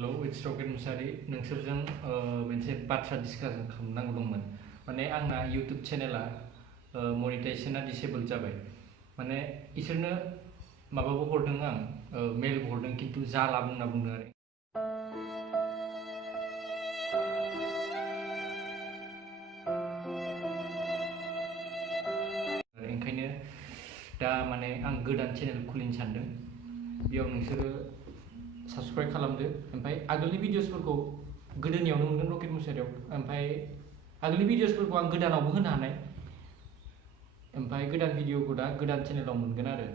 hello it's rocket Mushahary नोंसोरजों मोनसे बाथ्रा discussion खालामनांगौ दंमोन माने आंना इउटुब चेनेला मनिटाइजेशना डिसेबल जाबाय माने इसोरनो माबाबो हरदों आं मेलबो हरदों खिन्थु जाला बुंना बुंदों आरो ओंखायनो दा माने आं गोदान चेनेल खुलिनो सानदों बेयाव नोंसोरो साबस्क्राइब खालामदो ओमफ्राय आगोलनि भिडिअसफोरखौ गोदोनियावनो मोनगोन रकेट मुसाहारियाव ओमफ्राय आगोलनि भिडिअसफोरखौ आं गोदानावबो होनो हानाय ओमफ्राय गोदान भिडिअखौ दा गोदान चेनेलाव मोनगोन आरो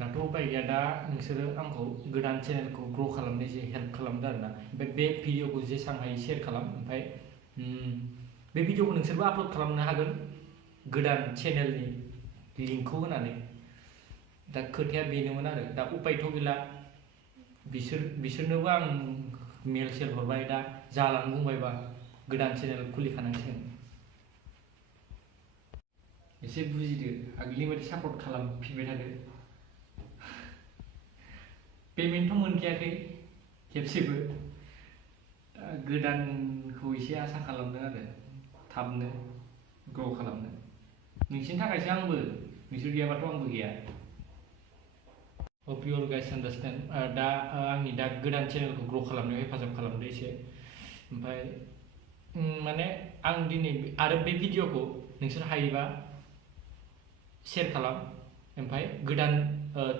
दाथ' उपाय गैया दा नोंसोरो आंखौ गोदान चेनेलखौ ग्र' खालामनो एसे हेल्प खालामदो आरोना ओमफ्राय बे भिडिअखौ जेसां हायो शेयार खालाम ओमफ्राय बे भिडिअखौ नोंसोरबो आपल'ड खालामनो हागोन गोदान चेनेलनि लिंकखौ होनानै दा खोथाया बेनोमोन आरो दा उपायथ' गैला बिसोरनोबो आं मेल सेल हरबाय दा जालांनो बुंबायबा गोदान चेनेल खुलिखानांसिगोन एसे बुजिदो आगोलनि बायदि सापर्ट खालामफिनबाय थादो पेमेन्टथ' मोनखायाखै खेबसेबो गोदानखौ एसे आसा खालामदों आरो थाबनो ग्र' खालामनो नोंसिनि थाखायसो आंबो नोंसोर गैयाबाथ' आंबो गैया hope you all guys understand दा आंनि दा गोदान चेनेलखौ ग्र' खालामनायाव हेफाजाब खालामदो एसे ओमफ्राय माने आं दिनै आरो बे भिडिअखौ नोंसोर हायोबा शेयार खालाम ओमफ्राय गोदान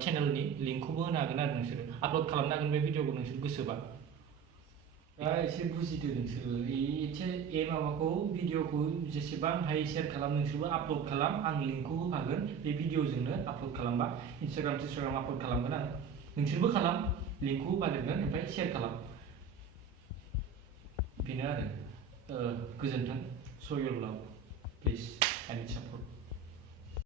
चेनेलनि लिंकखौबो होनो हागोन आरो नोंसोरो आपल'ड खालामनो हागोन बे भिडिअखौ नोंसोर गोसोबा दा एसे बुजिदो नोंसोरो एसे माबाखौ भिडिअखौ जेसेबां हायो शेयार खालाम नोंसोरबो आपल'ड खालाम आं लिंकखौ होफागोन बे भिडिअजोंनो आपल'ड खालामबा इन्सटाग्राम आपल'ड खालामगोन आं नोंसोरबो खालाम लिंकखौ होफादेरगोन ओमफ्राय शेयार खालाम बेनो आरो गोजोन्थों श' योर लाभ